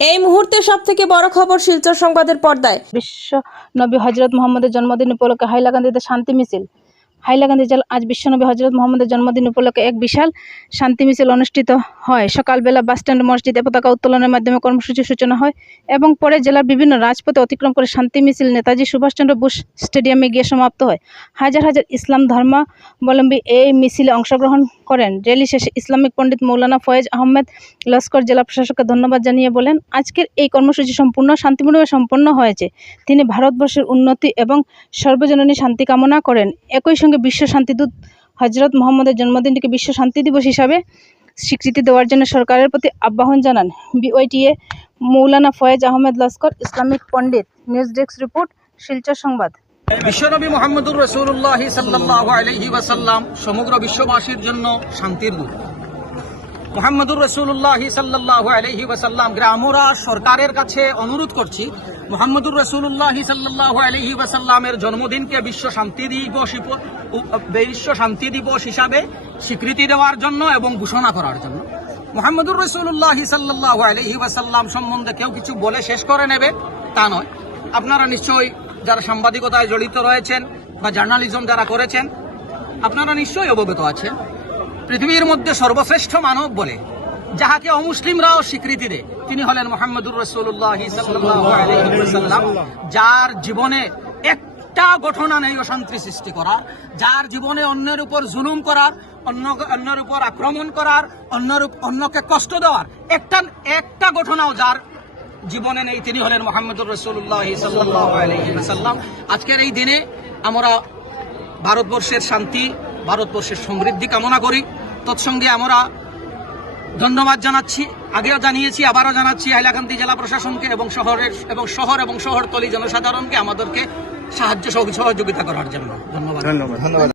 এই মুহূর্তে সব থেকে বড় খবর শিলচর সংবাদের পর্দায়। বিশ্ব নবী হজরত মোহাম্মদের জন্মদিন উপলক্ষে হাইলাকান্দিতে শান্তি মিছিল। হাইলাকান্দি জেলা আজ বিশ্বনবী হজরত মোহাম্মদের জন্মদিন উপলক্ষে এক বিশাল শান্তি মিছিল অনুষ্ঠিত হয়। সকালবেলা বাসস্ট্যান্ড মসজিদে, পতাকা উত্তোলনের মাধ্যমে কর্মসূচির সূচনা হয় এবং পরে জেলার বিভিন্ন রাজপথে অতিক্রম করে শান্তি মিছিল নেতাজি সুভাষচন্দ্র বোস স্টেডিয়ামে গিয়ে সমাপ্ত হয়। হাজার হাজার ইসলাম ধর্মাবলম্বী এই মিছিলে অংশগ্রহণ করেন। রেলি শেষে ইসলামিক পণ্ডিত মৌলানা ফয়েজ আহমেদ লস্কর জেলা প্রশাসককে ধন্যবাদ জানিয়ে বলেন, আজকের এই কর্মসূচি সম্পূর্ণ শান্তিপূর্ণভাবে সম্পন্ন হয়েছে। তিনি ভারতবর্ষের উন্নতি এবং সর্বজননী শান্তি কামনা করেন। একই সঙ্গে বিশ্ব শান্তিদূত হজরত মোহাম্মদের জন্মদিনটিকে বিশ্ব শান্তি দিবস হিসাবে স্বীকৃতি দেওয়ার জন্য সরকারের প্রতি আহ্বান জানান। বিওয়াইটিএ মৌলানা ফয়েজ আহমেদ লস্কর, ইসলামিক পণ্ডিত নিউজ ডেস্ক রিপোর্ট, শিলচর সংবাদ। বিশ্বনবী মোহাম্মদুর রসুল্লাহ সাল্লাহ আলহি ওয়াসাল্লাম সমগ্র বিশ্ববাসীর জন্য শান্তির দূত। মোহাম্মদুর রসুল্লাহ সাল্লাহ আলহি ওয়াসাল্লাম গ্রামরা সরকারের কাছে অনুরোধ করছি, মোহাম্মদুর রসুল্লাহ সাল্লাহ আলহি ওয়াসাল্লামের জন্মদিনকে বিশ্ব শান্তি দিবস বিশ্ব শান্তি দিবস হিসাবে স্বীকৃতি দেওয়ার জন্য এবং ঘোষণা করার জন্য। মোহাম্মদুর রসুল্লাহ সাল্লাহ আলহি ওয়াসাল্লাম সম্বন্ধে কেউ কিছু বলে শেষ করে নেবে তা নয়। আপনারা নিশ্চয়ই যারা সাংবাদিকতায় জড়িত রয়েছেন বা জার্নালিজম যারা করেছেন, আপনারা নিশ্চয়ই অবগত আছেন। পৃথিবীর মধ্যে সর্বশ্রেষ্ঠ মানব বলে যাহাকে অমুসলিমরাও স্বীকৃতি দেয়, তিনি হলেন মোহাম্মদুর রসুল্লাহ যার জীবনে একটা ঘটনা নেই অশান্তি সৃষ্টি করার, যার জীবনে অন্যের উপর জুলুম করার, অন্য, অন্যের উপর আক্রমণ করার, অন্যের, অন্যকে কষ্ট দেওয়ার, একটা একটা ঘটনাও যার জীবনে নেই, তিনি হলেন মোহাম্মদুর রসুল্লাহ সাল্লাম আজকের এই দিনে আমরা ভারতবর্ষের শান্তি, ভারতবর্ষের সমৃদ্ধি কামনা করি। তৎসঙ্গে আমরা ধন্যবাদ জানাচ্ছি, আগেও জানিয়েছি, আবারও জানাচ্ছি হাইলাকান্দি জেলা প্রশাসনকে এবং শহরের এবং শহর এবং শহরতলি জনসাধারণকে আমাদেরকে সাহায্য সহযোগিতা করার জন্য। ধন্যবাদ। ধন্যবাদ।